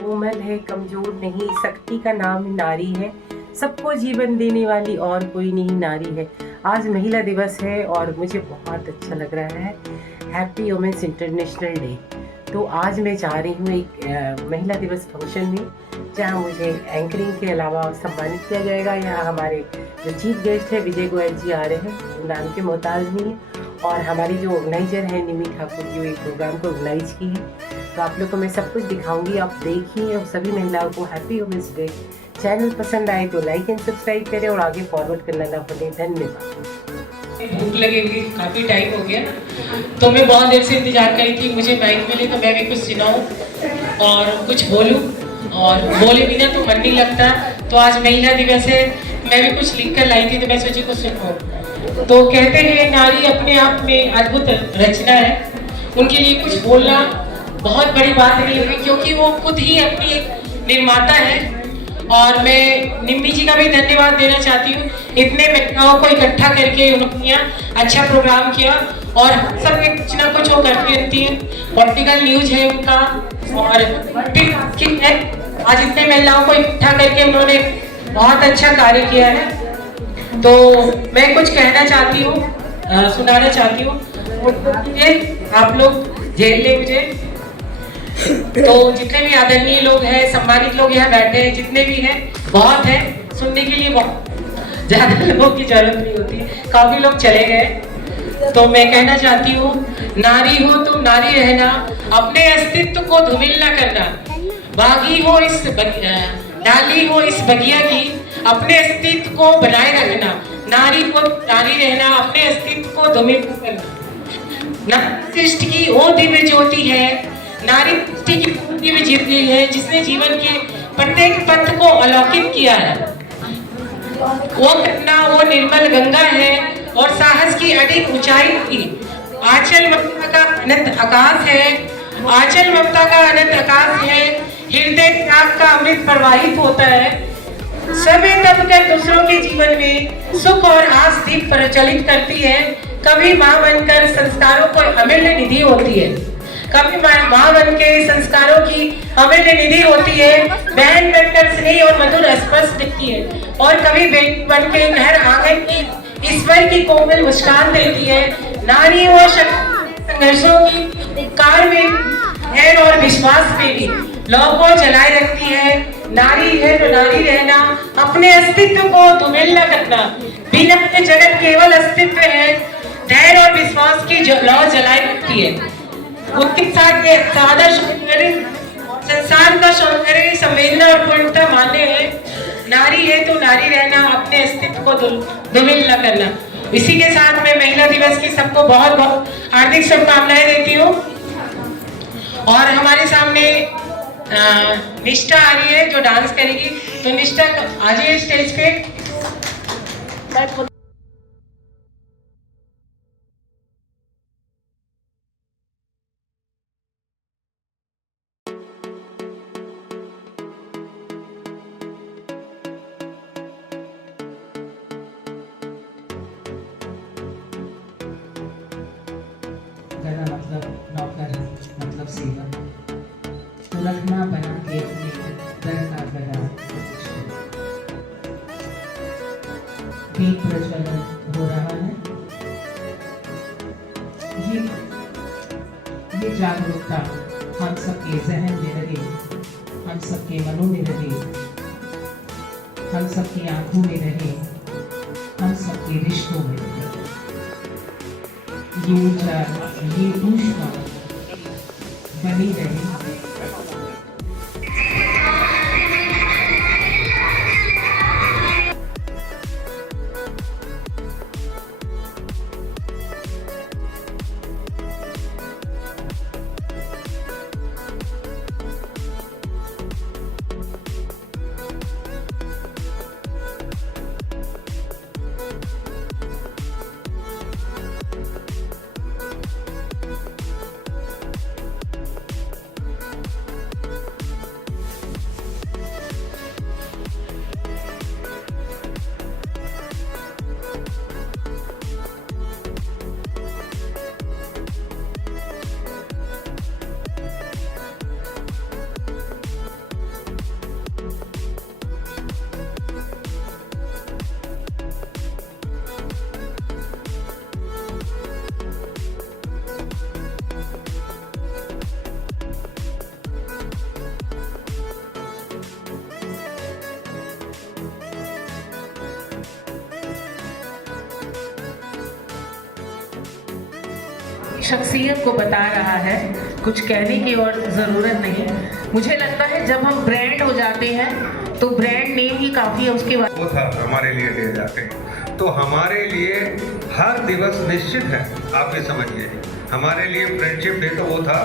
कोमल है, कमजोर नहीं, शक्ति का नाम नारी है, सबको जीवन देने वाली और कोई नहीं नारी है। आज महिला दिवस है और मुझे बहुत अच्छा लग रहा है। Happy women's international day. तो आज मैं जा रही हूँ एक महिला दिवस फंक्शन में, जहाँ मुझे एंकरिंग के अलावा सम्मानित किया जाएगा। यहाँ हमारे जो चीफ गेस्ट है विजय गोयल जी आ रहे हैं, नाम के मोहताज नहीं है। और हमारी जो ऑर्गेनाइजर है निमी ठाकुर, जो एक प्रोग्राम को ऑर्गेनाइज की है। तो आप लोग को मैं सब कुछ दिखाऊंगी, आप देखिए। और सभी महिलाओं को हैप्पी वुमेन्स डे। चैनल पसंद आए तो लाइक एंड सब्सक्राइब करें और आगे फॉरवर्ड करना ना भूलें। धन्यवाद। भूख लगी हुई, काफी टाइम हो गया ना, तो मैं बहुत देर से इंतजार करी थी मुझे माइक मिले तो मैं भी कुछ सुनाऊं और कुछ बोलूं, और बोले बिना तो मन नहीं लगता। तो आज महिला दिवस है, मैं भी कुछ लिख कर लाई थी तो मैं सोची कुछ सुनाऊं। तो कहते हैं नारी अपने आप में अद्भुत रचना है, उनके लिए कुछ बोलना बहुत बड़ी बात नहीं होगी, क्योंकि वो खुद ही अपनी एक निर्माता है। और मैं निम्मी जी का भी धन्यवाद देना चाहती हूँ, इतने महिलाओं को इकट्ठा करके उन्होंने अच्छा प्रोग्राम किया। और सब कुछ ना कुछ वो करती रहती है, पॉलिटिकल न्यूज है उनका, और है आज इतने महिलाओं को इकट्ठा करके उन्होंने बहुत अच्छा कार्य किया है। तो मैं कुछ कहना चाहती हूँ, सुनाना चाहती हूँ, आप लोग झेल ले मुझे। तो जितने भी आदरणीय लोग हैं, सम्मानित लोग यहाँ बैठे हैं, जितने भी हैं, बहुत है सुनने के लिए, बहुत ज्यादा लोगों की जरूरत नहीं होती, काफी लोग चले गए। तो मैं कहना चाहती हूँ, नारी हो तुम नारी रहना, अपने अस्तित्व को धूमिल न करना, बागी हो इस डाली हो इस बगिया की, अपने अस्तित्व को बनाए रखना। नारी हो नारी रहना, अपने अस्तित्व को धूमिल न करना। सृष्टि की वो दिव्य ज्योति है, नारी सृष्टि की दिव्य ज्योति है, जिसने जीवन के प्रत्येक पथ को अलौकिक किया है। वो घटना वो निर्मल गंगा है और साहस की अडिग ऊंचाई थी। आंचल ममता का अनंत आकाश है, आंचल ममता का अनंत आकाश है, हृदय त्याग का अमृत प्रवाहित होता है। समय तब कर दूसरों के जीवन में सुख और आस दीप प्रज्वलित करती है। कभी माँ बनकर संस्कारों को अमूल्य निधि होती है, कभी माँ बन के संस्कारों की अमूल्य निधि होती है, बहन बनकर स्नेह और मधुर स्पर्श देती है, और कभी बेटी बन के घर आंगन की ईश्वर की कोमल मुस्कान देती है। नारी वो संघर्षों की कार में धैर्य और विश्वास में भी लौ को जलाए रखती है। नारी है तो नारी रहना, अपने अस्तित्व को धूमिल न करना, बिना जगत केवल अस्तित्व है, धैर्य और विश्वास की लौ जलाए रखती है। उसके साथ ये सादा सौंदर्य, संसार का सौंदर्य, संवेदना और पूर्णता मान्य है। नारी है तो नारी रहना, अपने अस्तित्व को धूमिल न करना। इसी के साथ मैं महिला दिवस की सबको बहुत बहुत हार्दिक शुभकामनाएं देती हूँ। और हमारे सामने निष्ठा आ रही है जो डांस करेगी, तो निष्ठा आ जाइए स्टेज पे। गदा मतलब नौकर, मतलब सेवक, सुलगना बना के अपने दर का गदा दीप प्रज्वलन हो रहा है। ये जागरूकता हम सबके जहन में रहे, हम सबके मनों में रहे, हम सबकी आंखों में रहे, हम सबके रिश्तों में रहे। ये ऊर्जा, ये ऊष्मा बनी रहे। शख्सियत को बता रहा है, कुछ कहने की और ज़रूरत नहीं। मुझे लगता है जब हम ब्रांड हो जाते हैं तो ब्रांड नेम ही काफ़ी है, उसके बाद वो था हमारे लिए डे जाके। तो हमारे लिए हर दिवस निश्चित है, आप ये समझिए। हमारे लिए फ्रेंडशिप डे तो वो था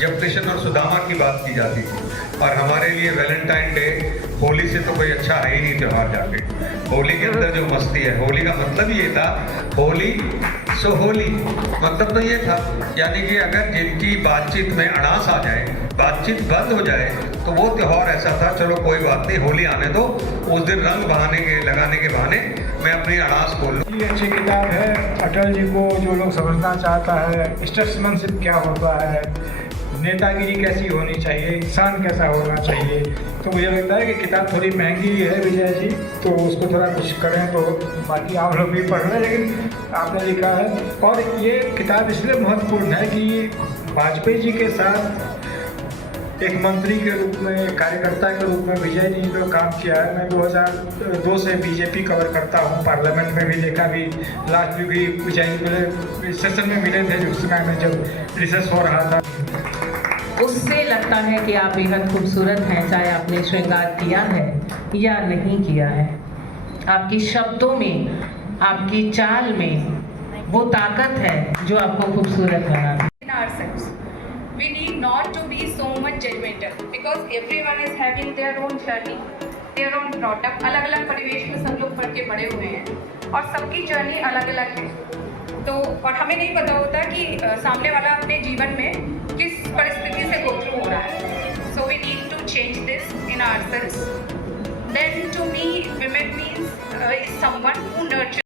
जब कृष्ण और सुदामा की बात की जाती थी, और हमारे लिए वैलेंटाइन डे होली से तो कोई अच्छा है ही नहीं त्यौहार जाके। होली के अंदर जो मस्ती है, होली का मतलब ये था, होली सो होली, मतलब तो ये था, यानी कि अगर जिनकी बातचीत में अड़ास आ जाए, बातचीत बंद हो जाए, तो वो त्यौहार ऐसा था, चलो कोई बात नहीं, होली आने दो, उस दिन रंग लगाने के बहाने मैं अपनी अड़ास बोल लूँ। ये अच्छी किताब है। अटल जी को जो लोग समझना चाहता है, स्टेट्समैनशिप क्या होता है, नेतागिरी कैसी होनी चाहिए, इंसान कैसा होना चाहिए, तो मुझे लगता है कि किताब थोड़ी महंगी है विजय जी, तो उसको थोड़ा कुछ करें तो बाकी आप लोग भी पढ़ लें, लेकिन आपने लिखा है। और ये किताब इसलिए महत्वपूर्ण है कि वाजपेयी जी के साथ एक मंत्री के रूप में, एक कार्यकर्ता के रूप में विजय जी जो काम किया है। मैं 2002 से बीजेपी कवर करता हूँ, पार्लियामेंट में भी देखा, भी लास्ट में भी विजय जी सेशन में मिले थे उस समय में जब रिसर्च हो रहा था। उससे लगता है कि आप बेहद खूबसूरत हैं, चाहे आपने श्रृंगार किया है या नहीं किया है। आपके शब्दों में, आपकी चाल में वो ताकत है जो आपको खूबसूरत बनाती है। In ourselves, we need not to be so much judgmental because everyone is having their own journey, their own brought up। अलग अलग परिवेश में सब लोग पढ़ के बड़े हुए हैं और सबकी जर्नी अलग अलग है। तो और हमें नहीं पता होता कि सामने वाला अपने जीवन में किस परिस्थिति से गो थ्रू हो रहा है। So we need to change this in ourselves. Then to me women means is someone who nurtures